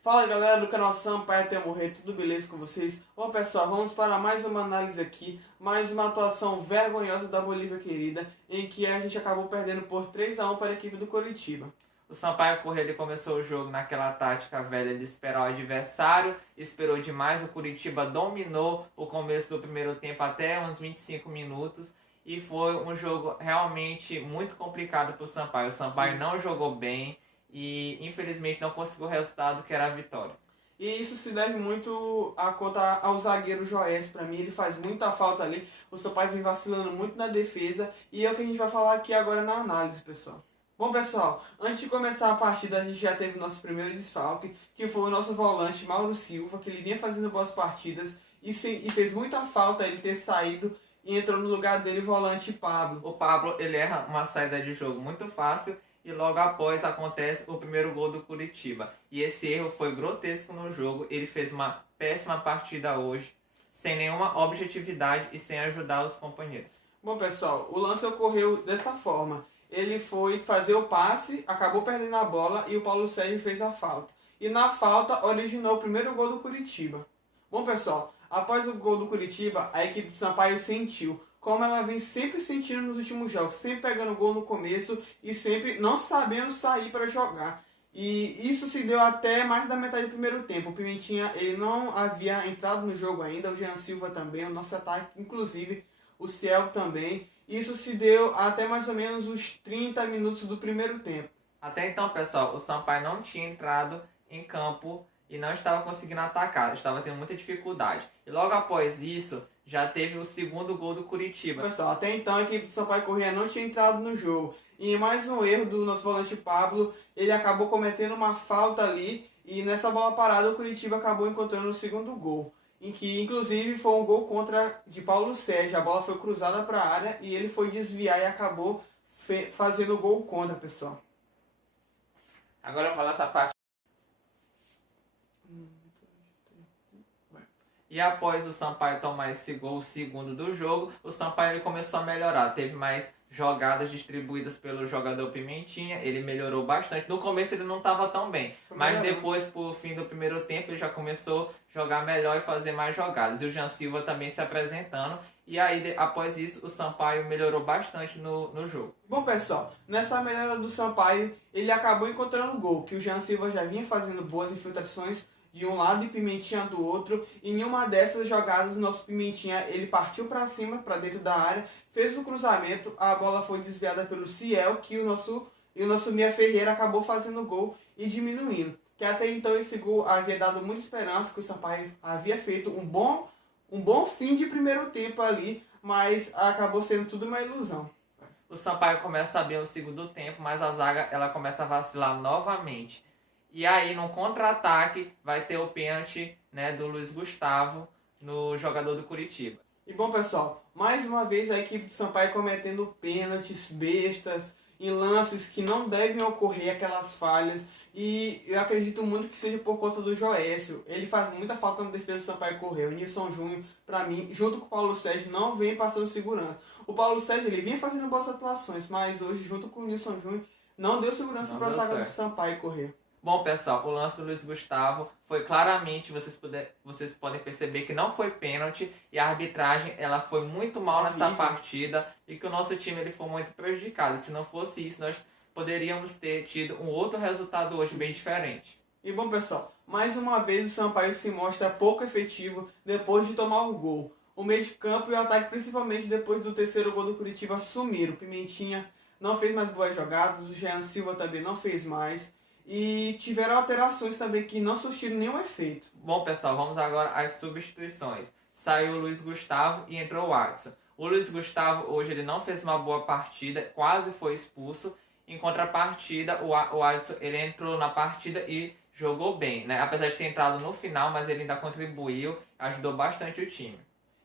Fala galera do canal Sampaio até morrer, tudo beleza com vocês? Bom pessoal, vamos para mais uma análise aqui, mais uma atuação vergonhosa da Bolívia querida, em que a gente acabou perdendo por 3-1 para a equipe do Coritiba. O Sampaio Corrêa ele começou o jogo naquela tática velha de esperar o adversário, esperou demais, o Coritiba dominou o começo do primeiro tempo até uns 25 minutos e foi um jogo realmente muito complicado para o Sampaio. O Sampaio Sim. não jogou bem e infelizmente não conseguiu o resultado que era a vitória. E isso se deve muito a conta ao zagueiro Joés, para mim ele faz muita falta ali, o Sampaio vem vacilando muito na defesa e é o que a gente vai falar aqui agora na análise, pessoal. Bom pessoal, antes de começar a partida a gente já teve nosso primeiro desfalque, que foi o nosso volante Mauro Silva, que ele vinha fazendo boas partidas e fez muita falta ele ter saído e entrou no lugar dele o volante Pablo. O Pablo ele erra uma saída de jogo muito fácil e logo após acontece o primeiro gol do Coritiba. E esse erro foi grotesco no jogo, ele fez uma péssima partida hoje, sem nenhuma objetividade e sem ajudar os companheiros. Bom pessoal, o lance ocorreu dessa forma. Ele foi fazer o passe, acabou perdendo a bola e o Paulo Sérgio fez a falta. E na falta originou o primeiro gol do Coritiba. Bom pessoal, após o gol do Coritiba, a equipe de Sampaio sentiu, como ela vem sempre sentindo nos últimos jogos, sempre pegando gol no começo e sempre não sabendo sair para jogar. E isso se deu até mais da metade do primeiro tempo. O Pimentinha ele não havia entrado no jogo ainda, o Jean Silva também, o nosso ataque, inclusive o Ciel também. Isso se deu até mais ou menos os 30 minutos do primeiro tempo. Até então, pessoal, o Sampaio não tinha entrado em campo e não estava conseguindo atacar, estava tendo muita dificuldade. E logo após isso, já teve o segundo gol do Coritiba. Pessoal, até então a equipe de Sampaio Corrêa não tinha entrado no jogo. E mais um erro do nosso volante Pablo, ele acabou cometendo uma falta ali e nessa bola parada o Coritiba acabou encontrando o segundo gol. Em que inclusive foi um gol contra de Paulo Sérgio. A bola foi cruzada para a área e ele foi desviar e acabou fazendo o gol contra, pessoal. Agora eu vou falar essa parte. E após o Sampaio tomar esse gol, o segundo do jogo, o Sampaio ele começou a melhorar. Teve mais jogadas distribuídas pelo jogador Pimentinha, ele melhorou bastante. No começo ele não estava tão bem, mas depois, por fim do primeiro tempo, ele já começou a jogar melhor e fazer mais jogadas. E o Jean Silva também se apresentando. E aí, após isso, o Sampaio melhorou bastante no jogo. Bom, pessoal, nessa melhora do Sampaio, ele acabou encontrando o gol, que o Jean Silva já vinha fazendo boas infiltrações de um lado e Pimentinha do outro. E em uma dessas jogadas, o nosso Pimentinha ele partiu para cima, para dentro da área, fez o cruzamento, a bola foi desviada pelo Ciel, que o nosso Mia Ferreira acabou fazendo o gol e diminuindo. Que até então esse gol havia dado muita esperança, que o Sampaio havia feito um bom fim de primeiro tempo ali, mas acabou sendo tudo uma ilusão. O Sampaio começa bem o segundo tempo, mas a zaga ela começa a vacilar novamente. E aí, no contra-ataque, vai ter o pênalti, né, do Luiz Gustavo no jogador do Coritiba. E bom, pessoal, mais uma vez a equipe de Sampaio cometendo pênaltis bestas em lances que não devem ocorrer, aquelas falhas. E eu acredito muito que seja por conta do Joécio. Ele faz muita falta na defesa do Sampaio Corrêa. O Nilson Júnior, para mim, junto com o Paulo Sérgio, não vem passando segurança. O Paulo Sérgio ele vinha fazendo boas atuações, mas hoje, junto com o Nilson Júnior, não deu segurança para a zaga do Sampaio Corrêa. Bom, pessoal, o lance do Luiz Gustavo foi claramente, vocês podem perceber que não foi pênalti e a arbitragem ela foi muito mal nessa partida e que o nosso time ele foi muito prejudicado. Se não fosse isso, nós poderíamos ter tido um outro resultado hoje bem diferente. E bom, pessoal, mais uma vez o Sampaio se mostra pouco efetivo depois de tomar um gol. O meio de campo e o ataque, principalmente depois do terceiro gol do Coritiba, sumiram. O Pimentinha não fez mais boas jogadas, o Jean Silva também não fez mais. E tiveram alterações também que não surtiram nenhum efeito. Bom, pessoal, vamos agora às substituições. Saiu o Luiz Gustavo e entrou o Adson. O Luiz Gustavo hoje ele não fez uma boa partida, quase foi expulso. Em contrapartida, o Adson ele entrou na partida e jogou bem, né? Apesar de ter entrado no final, mas ele ainda contribuiu, ajudou bastante o time.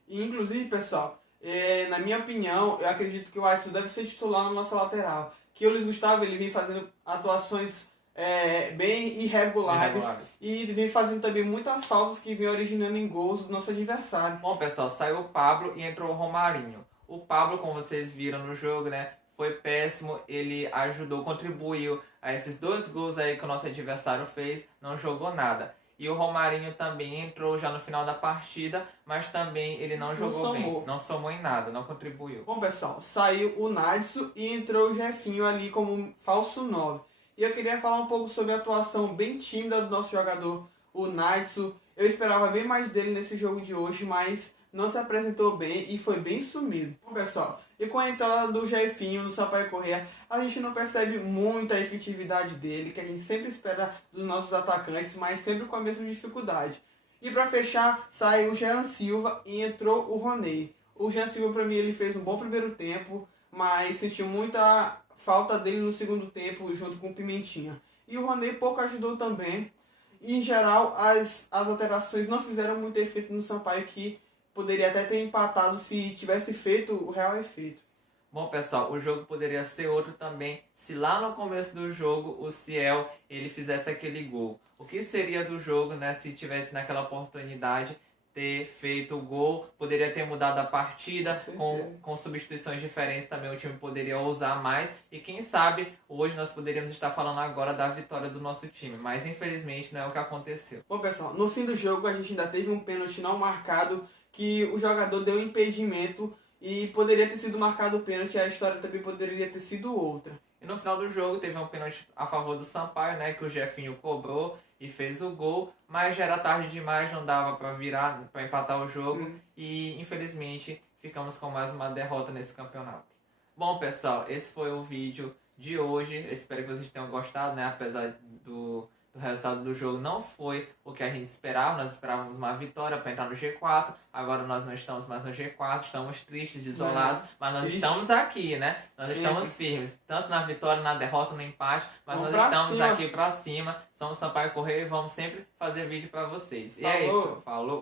E, inclusive, pessoal, na minha opinião, eu acredito que o Adson deve ser titular na nossa lateral. Que o Luiz Gustavo ele vem fazendo atuações bem irregulares e vem fazendo também muitas faltas que vem originando em gols do nosso adversário. Bom, pessoal, saiu o Pablo e entrou o Romarinho. O Pablo, como vocês viram no jogo, né, foi péssimo, ele ajudou, contribuiu a esses 2 gols aí que o nosso adversário fez, não jogou nada. E o Romarinho também entrou já no final da partida, mas também ele não jogou bem. Não somou em nada, não contribuiu. Bom, pessoal, saiu o Nadson e entrou o Jefinho ali como um falso 9. E eu queria falar um pouco sobre a atuação bem tímida do nosso jogador, o Nadson. Eu esperava bem mais dele nesse jogo de hoje, mas não se apresentou bem e foi bem sumido. Bom, pessoal, e com a entrada do Jefinho no Sampaio Corrêa, a gente não percebe muita efetividade dele, que a gente sempre espera dos nossos atacantes, mas sempre com a mesma dificuldade. E para fechar, saiu o Jean Silva e entrou o Roney. O Jean Silva, para mim, ele fez um bom primeiro tempo, mas sentiu muita falta dele no segundo tempo, junto com o Pimentinha. E o Roney pouco ajudou também. E, em geral, as alterações não fizeram muito efeito no Sampaio, que poderia até ter empatado se tivesse feito o real efeito. Bom, pessoal, o jogo poderia ser outro também se lá no começo do jogo o Ciel ele fizesse aquele gol. O que seria do jogo, né, se tivesse naquela oportunidade ter feito o gol? Poderia ter mudado a partida, com substituições diferentes também o time poderia ousar mais. E quem sabe hoje nós poderíamos estar falando agora da vitória do nosso time, mas infelizmente não é o que aconteceu. Bom, pessoal, no fim do jogo a gente ainda teve um pênalti não marcado, que o jogador deu impedimento e poderia ter sido marcado o pênalti, a história também poderia ter sido outra. E no final do jogo teve um pênalti a favor do Sampaio, né, que o Jefinho cobrou e fez o gol, mas já era tarde demais, não dava para virar, para empatar o jogo. Sim. E infelizmente ficamos com mais uma derrota nesse campeonato. Bom, pessoal, esse foi o vídeo de hoje. Eu espero que vocês tenham gostado, né, apesar do resultado do jogo não foi o que a gente esperava. Nós esperávamos uma vitória para entrar no G4. Agora nós não estamos mais no G4, estamos tristes, desolados, mas nós estamos aqui, né? Nós estamos firmes, tanto na vitória, na derrota, no empate, mas nós estamos aqui para cima. Somos Sampaio Corrêa e vamos sempre fazer vídeo para vocês. E é isso, falou!